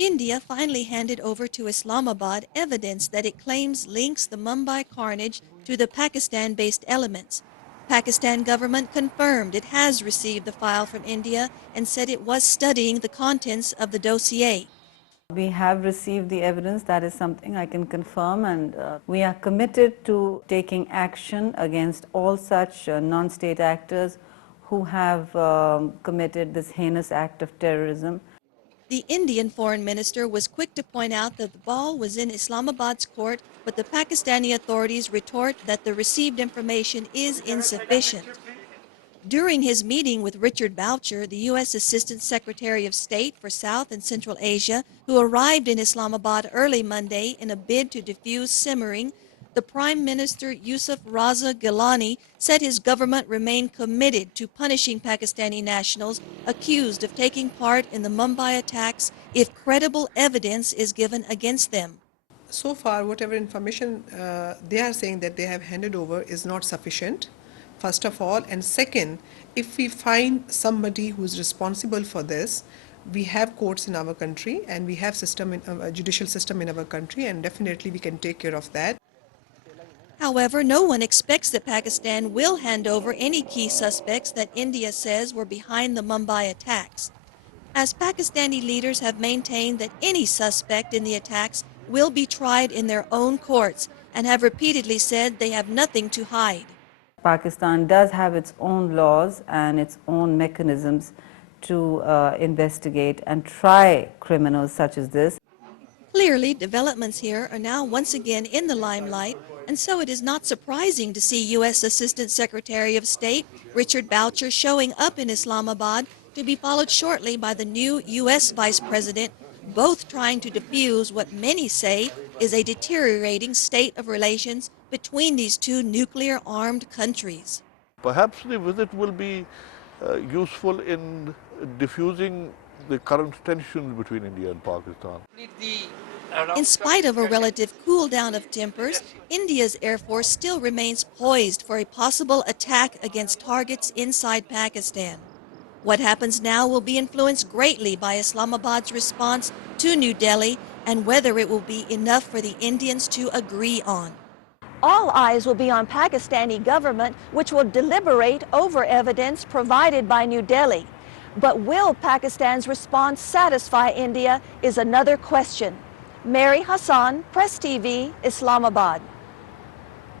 India finally handed over to Islamabad evidence that it claims links the Mumbai carnage to the Pakistan-based elements. Pakistan government confirmed it has received the file from India and said it was studying the contents of the dossier. We have received the evidence, that is something I can confirm, and we are committed to taking action against all such non-state actors who have committed this heinous act of terrorism. The Indian foreign minister was quick to point out that the ball was in Islamabad's court, but the Pakistani authorities retort that the received information is insufficient. During his meeting with Richard Boucher, the U.S. Assistant Secretary of State for South and Central Asia, who arrived in Islamabad early Monday in a bid to diffuse simmering, the Prime Minister Yusuf Raza Gilani said his government remained committed to punishing Pakistani nationals accused of taking part in the Mumbai attacks if credible evidence is given against them. So far, whatever information they are saying that they have handed over is not sufficient, first of all. And second, if we find somebody who is responsible for this, we have courts in our country and we have a judicial system in our country, and definitely we can take care of that. However, no one expects that Pakistan will hand over any key suspects that India says were behind the Mumbai attacks, as Pakistani leaders have maintained that any suspect in the attacks will be tried in their own courts and have repeatedly said they have nothing to hide. Pakistan does have its own laws and its own mechanisms to investigate and try criminals such as this. Clearly, developments here are now once again in the limelight, and so it is not surprising to see U.S. Assistant Secretary of State Richard Boucher showing up in Islamabad, to be followed shortly by the new U.S. Vice President, both trying to defuse what many say is a deteriorating state of relations between these two nuclear-armed countries. Perhaps the visit will be useful in diffusing the current tensions between India and Pakistan. In spite of a relative cool down of tempers, India's Air Force still remains poised for a possible attack against targets inside Pakistan. What happens now will be influenced greatly by Islamabad's response to New Delhi and whether it will be enough for the Indians to agree on. All eyes will be on Pakistani government, which will deliberate over evidence provided by New Delhi. But will Pakistan's response satisfy India is another question. Mary Hassan, Press TV, Islamabad.